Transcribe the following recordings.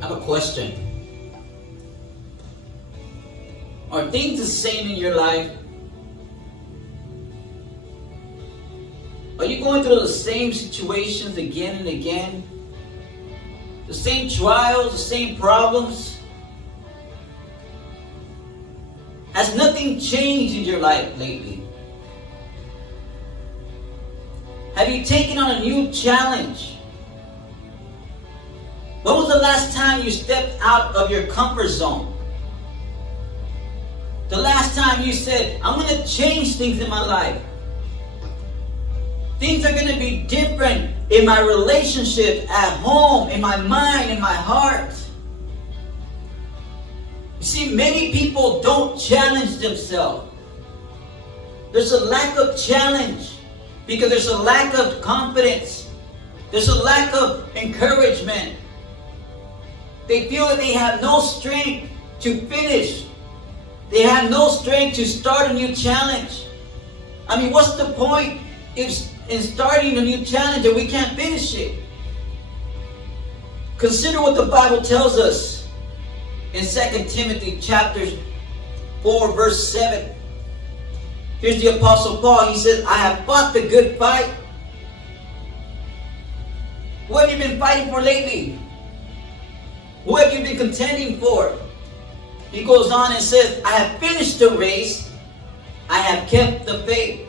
I have a question. Are things the same in your life? Are you going through the same situations again and again? The same trials, the same problems? Has nothing changed in your life lately? Have you taken on a new challenge? When was the last time you stepped out of your comfort zone? The last time you said, I'm going to change things in my life. Things are going to be different in my relationship, at home, in my mind, in my heart. You see, many people don't challenge themselves. There's a lack of challenge because there's a lack of confidence. There's a lack of encouragement. They feel that they have no strength to finish. They have no strength to start a new challenge. I mean, what's the point in starting a new challenge and we can't finish it? Consider what the Bible tells us in 2 Timothy chapter 4, verse 7. Here's the Apostle Paul. He says, I have fought the good fight. What have you been fighting for lately? What have you been contending for? He goes on and says, I have finished the race. I have kept the faith.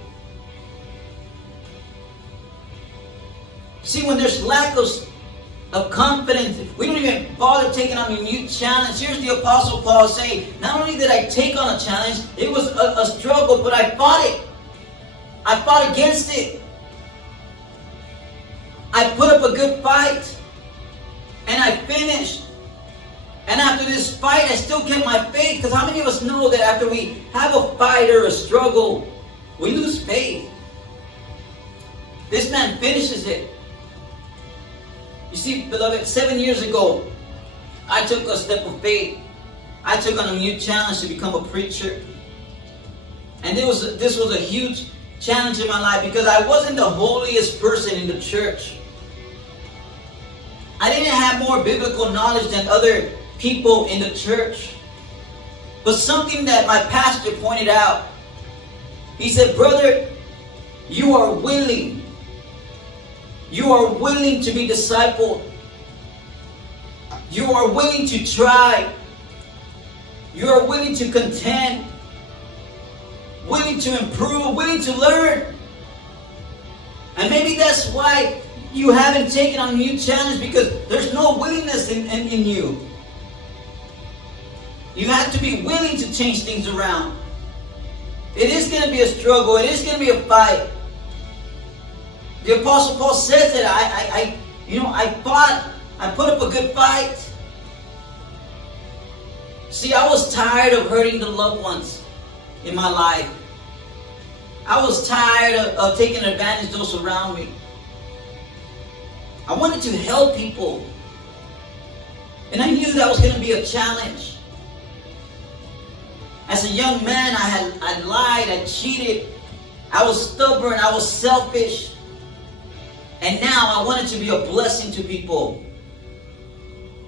See, when there's lack of confidence, we don't even bother taking on a new challenge. Here's the Apostle Paul saying, not only did I take on a challenge, it was a struggle, but I fought it. I fought against it. I put up a good fight. And I finished. And after this fight, I still kept my faith. Because how many of us know that after we have a fight or a struggle, we lose faith? This man finishes it. You see, beloved, 7 years ago, I took a step of faith. I took on a new challenge to become a preacher. And this was a huge challenge in my life because I wasn't the holiest person in the church. I didn't have more biblical knowledge than other people in the church. But something that my pastor pointed out, he said, brother, you are willing. You are willing to be discipled. You are willing to try. You are willing to contend. Willing to improve. Willing to learn. And maybe that's why you haven't taken on a new challenge, because there's no willingness in you. You have to be willing to change things around. It is going to be a struggle. It is going to be a fight. The Apostle Paul says that I fought. I put up a good fight. See, I was tired of hurting the loved ones in my life. I was tired of taking advantage of those around me. I wanted to help people. And I knew that was going to be a challenge. As a young man, I lied, I cheated. I was stubborn, I was selfish. And now I wanted to be a blessing to people.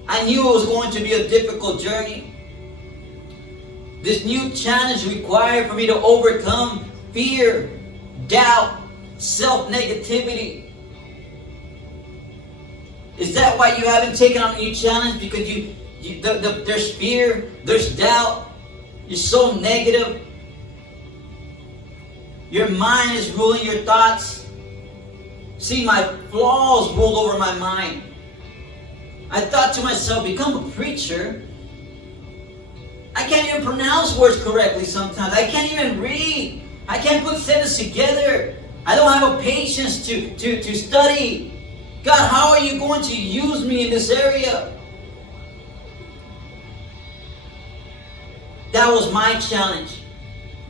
I knew it was going to be a difficult journey. This new challenge required for me to overcome fear, doubt, self-negativity. Is that why you haven't taken on a new challenge? Because there's fear, there's doubt. You're so negative. Your mind is ruling your thoughts. See, my flaws ruled over my mind. I thought to myself, become a preacher? I can't even pronounce words correctly sometimes. I can't even read. I can't put sentences together. I don't have a patience to study. God, how are you going to use me in this area? That was my challenge.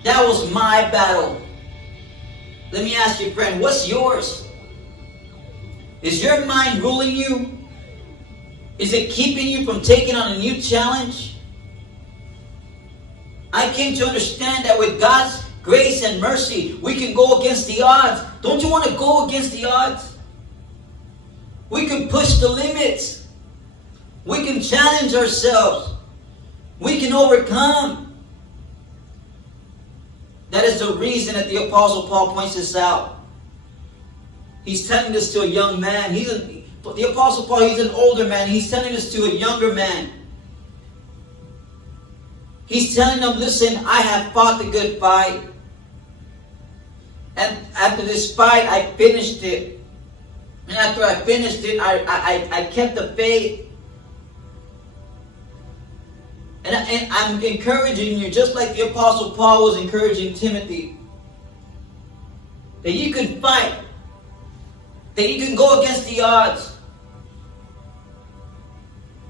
That was my battle. Let me ask you, friend, what's yours? Is your mind ruling you? Is it keeping you from taking on a new challenge? I came to understand that with God's grace and mercy, we can go against the odds. Don't you want to go against the odds? We can push the limits. We can challenge ourselves. We can overcome. That is the reason that the Apostle Paul points this out. He's telling this to a young man. The Apostle Paul, he's an older man. He's telling this to a younger man. He's telling them, listen, I have fought the good fight. And after this fight, I finished it. And after I finished it, I kept the faith. And I'm encouraging you, just like the Apostle Paul was encouraging Timothy, that you can fight, that you can go against the odds.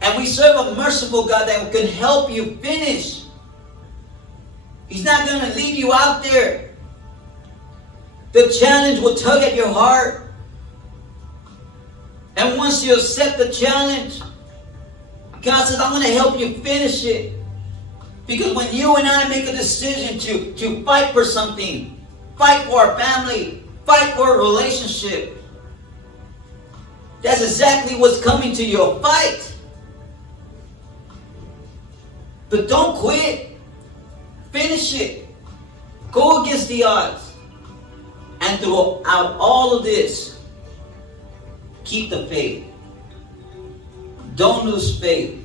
And we serve a merciful God that can help you finish. He's not going to leave you out there. The challenge will tug at your heart. And once you accept the challenge, God says, I'm going to help you finish it. Because when you and I make a decision to fight for something, fight for our family, fight for a relationship, that's exactly what's coming to you, a fight. But don't quit. Finish it. Go against the odds. And throughout all of this, keep the faith. Don't lose faith.